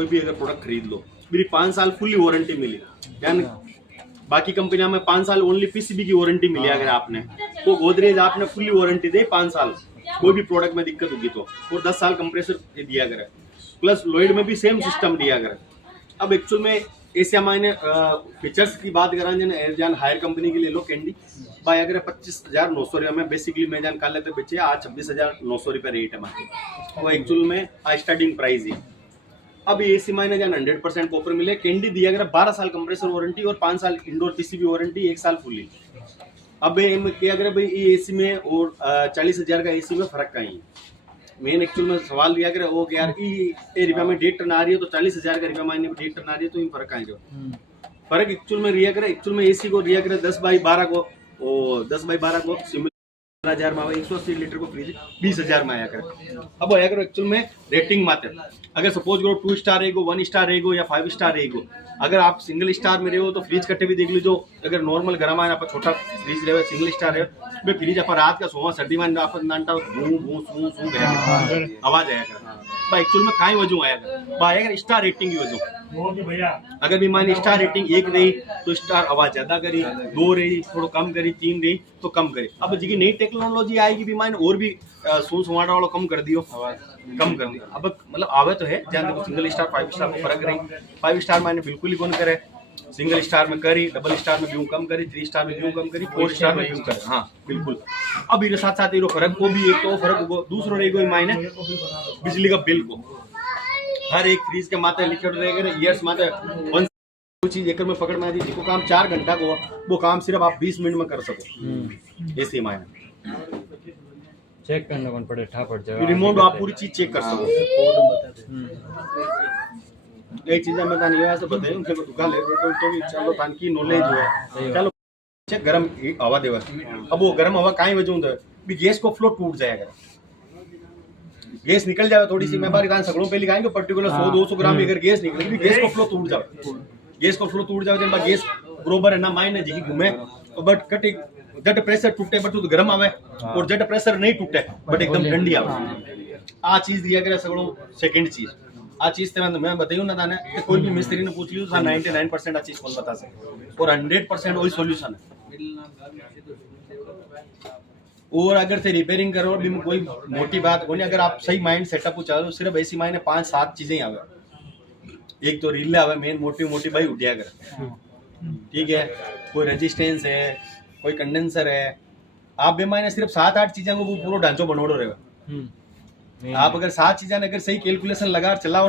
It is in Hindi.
कोई भी अगर प्रोडक्ट खरीद लो, मेरी 5 साल फुल्ली वारंटी मिली। यानी बाकी कंपनियों में 5 साल ओनली पीसीबी की वारंटी मिली। अगर आपने तो गोदरेज आपने फुल्ली वारंटी दे 5 साल, कोई भी प्रोडक्ट में दिक्कत होगी तो, और 10 साल कंप्रेसर दिया करे। प्लस लॉयड में भी सेम सिस्टम दिया करे। अब एक्चुअल में एशिया मायने फीचर्स की बात करें जान हायर कंपनी के लिए लो कैंडी भाई अगर 25,900 रुपये में बेसिकली मैं जान काल लेते बेचे आज 26,900 रुपये रेट है मार्केट, वो एक्चुअल में स्टार्टिंग प्राइस है। अब एसी मायने जान 100% कॉपर मिले कैंडी दिया गया 12 साल कंप्रेसर वारंटी और 5 साल इंडोर पीसीबी वारंटी, 1 साल फुली। अब क्या अगर भाई एसी में और 40,000 का एसी में फर्क कहीं मेन एक्चुअल में सवाल लिया करे वो यार ये रुपया में 1.5 टन आ रही है तो 40,000 का रुपया मायने 1.5 टन आ रही है तो इन फर्क कहीं जो फर्क एक्चुअल में रिया करे। एक्चुअल में एसी को रिया करे 10/12 को और 10/12 को 15,000 में 180 लीटर को फ्रिज 20,000 में आया करे। अब आया करो एक्चुअल में रेटिंग माते अगर सपोज करो 2 स्टार रहेगो, 1 स्टार रहेगो या 5 स्टार रहेगो। अगर आप सिंगल स्टार में रहो तो फ्रिज कट्टे भी देख लीजिए। अगर नॉर्मल गर्म आए आप छोटा फ्रिज रहे सिंगल स्टार है भाई फ्रिज आप रात का सोवा सर्दी में आप नानटा भूं भूं सू सू गया आवाज आया कर भाई एक्चुअल में काई वजह आया कर भाई अगर स्टार रेटिंग की वजह अगर भी मान स्टार रेटिंग 1 रही तो स्टार आवाज ज्यादा करी, 2 रही थोड़ा कम करी, 3 रही तो कम करी। अब जी नई टेक्नोलॉजी आएगी भी मान और भी सू सुवाड़ा वाला कम कर दियो कम कर दिया। अब मतलब आवे तो है जान देखो सिंगल स्टार 5 स्टार में फर्क रही। 5 स्टार मैंने बिल्कुल ही कौन करे, सिंगल स्टार में करी, डबल स्टार में क्यों कम करी, 3 स्टार में क्यों कम करी, 4 स्टार में क्यों करे। हाँ बिल्कुल। अब इधर साथ साथ फर्क को भी एक तो फर्क को दूसरो रहेगा मायने बिजली का बिल को हर एक फ्रीज के माथे लिखे रहेगा ईयर्स माथे वन चीज एक में पकड़ में आती जिसको काम 4 घंटा को वो काम सिर्फ आप 20 मिनट में कर सको। ऐसे मायने चेक करना कौन पड़े ठा पड़ जाए रिमोट आप पूरी चीज चेक कर सको। एक चीज मैं तान ये बताई उनसे दुकान ले तो भी चलो तान की नॉलेज है चलो चेक गरम हवा देवा। अब वो गरम हवा काई वजह होता है भी गैस को फ्लो टूट जाएगा, गैस निकल जाए थोड़ी सी मैं बार तान सगड़ों पे लिखाएंगे पर्टिकुलर 100-200 ग्राम अगर गैस निकलेगी गैस को फ्लो टूट जाए, गैस को फ्लो टूट जाए जब गैस बरोबर है ना मायने जी घूमे बट कटे जट प्रेशर टूटे बट तो गर्म आवे और जट प्रेशर नहीं टूटे बट एकदम ठंडी आवे। आ चीज दिया करे सगड़ो सेकंड चीज आ चीज ते मैं बताइयो ना ताने कि कोई भी मिस्त्री ने पूछ लियो सा 99% आ चीज कौन बता सके और 100% वही सॉल्यूशन है। और अगर से रिपेयरिंग करो भी कोई मोटी बात कोई अगर आप सही माइंड सेटअप चाहो सिर्फ ऐसी मायने 5-7 चीजें आवे। एक तो रिले आवे मेन मोटी मोटी भाई उठिया करे ठीक है, कोई रेजिस्टेंस है, कोई कंडेंसर है, आप बेमायने सिर्फ 7-8 चीजें को वो पूरा ढांचो बनोड़ो रहेगा। आप अगर 7 चीजें अगर सही कैलकुलेशन लगा चलाओ